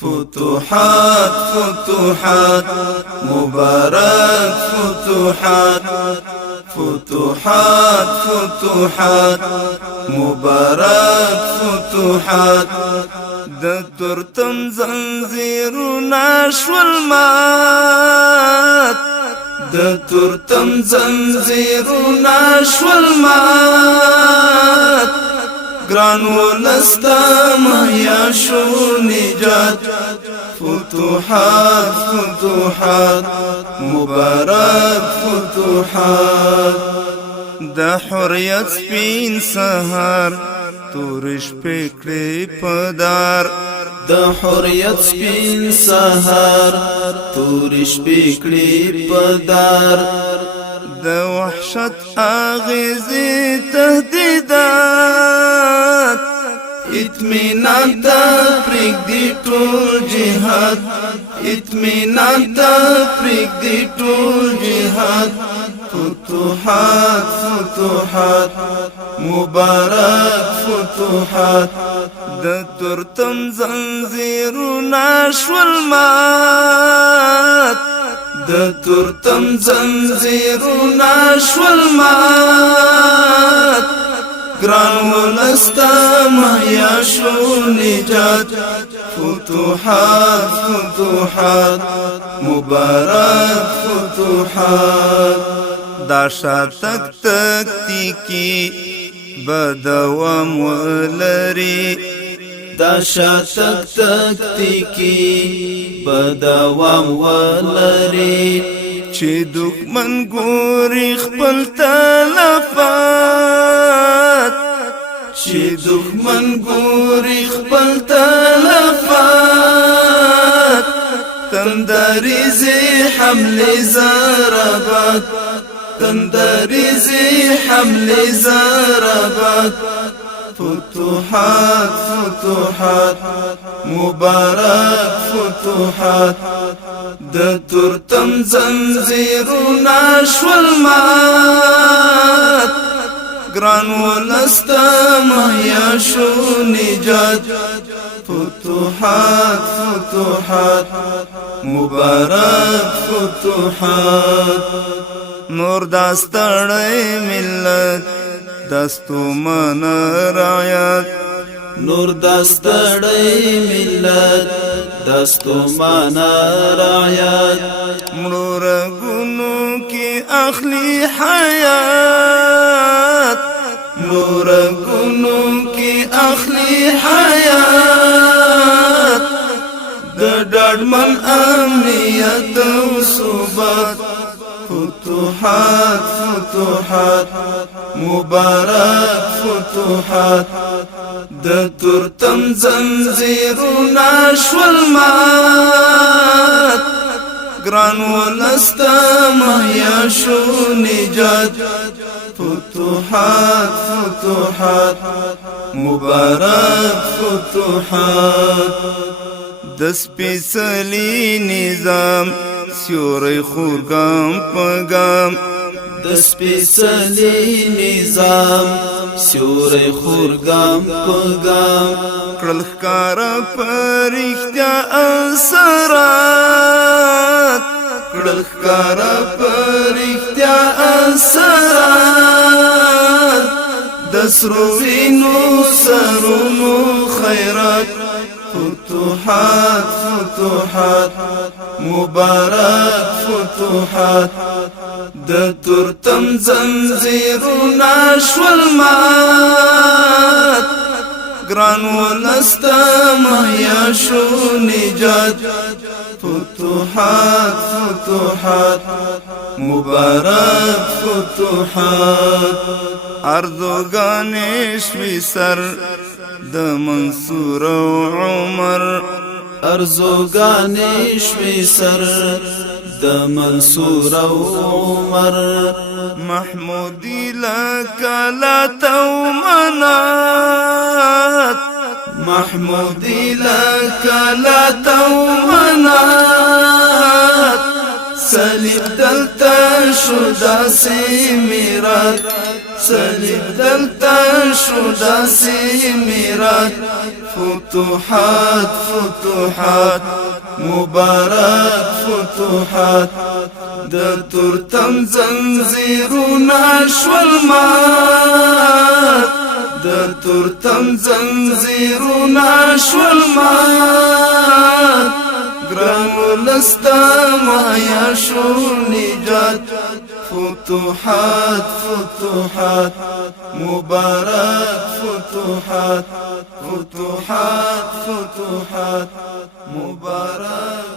فتوحات فتوحات مبارك فتوحات فتوحات فتوحات مبارك فتوحات د ترتم زنجیرونه شول مات د ترتم زنجیرونه شول مات ګران ولستا مهیا شو نجات فتوحات فتوحات مبارك فتوحات د حریت سپین سهار تورش پکړې پدار د حریت سپین سهار تورش پکړې پدار د وحشت اغیزی تهدیدات اطمینان تا پریک دی ټول جهاد اطمینان تا پریک دی ټول جهاد فتوحات فتوحات مبارك فتوحات د ترتم زنجیرونه شول مات د ترتم زنجیرونه شول مات ګران ولستا مهیا شو نجات فتوحات فتوحات مبارك فتوحات دا شاتک تکتیکی بدوام ولری دا شاتک تکتیکی بدوام ولری چې دښمن ګوري خپل تلفات چې دښمن ګوري خپل تلفات تندریزي حمله ضربات تندریزي حمله ضربات فتوحات فتوحات مبارك فتوحات د ترتم زنجیرونه شول مات ګران ولستا مهیا شو نجات فتوحات فتوحات مبارك فتوحات نور داستړی ملت دستو من رعایت نور داستړی ملت دستو من رعایت مړو رګونو کې اخلي حیات مړو رګونو کې اخلي حیات د ډاډمن امنیت او ثبات فتوحات فتوحات مبارك فتوحات د ترتم زنجیرونه شول مات ګران ولستا مهیا شو نجات فتوحات فتوحات مبارك فتوحات د سپیڅلی نظام سیوری خورګام پګام د سپیڅلی نظام سیوری خورګام پګام کړل ښکار پرختیا اثرات کړل ښکار پرختیا اثرات د سرو وینو سرونو خیرات فتوحات فتوحات مبارك فتوحات د ترتم زنجیرونه شول مات ګران ولستا مهیا شو نجات فتوحات فتوحات مبارك فتوحات ارزوګانې شوي سر د منصور او عمر ارزوګانې شوي سر د منصور او عمر محمودی لکلا تومنات محمودی لکلا تومنات صلیب دلتا شو داسې میرات صلیب دلتا شو داسی میرات فتوحات فتوحات مبارک فتوحات د تورتم زنجیرونه شول مات د تورتم زنجیرونه شول مات ګران ولستا مهیا شو نجات فتوحات فتوحات مبارک فتوحات فتوحات فتوحات مبارک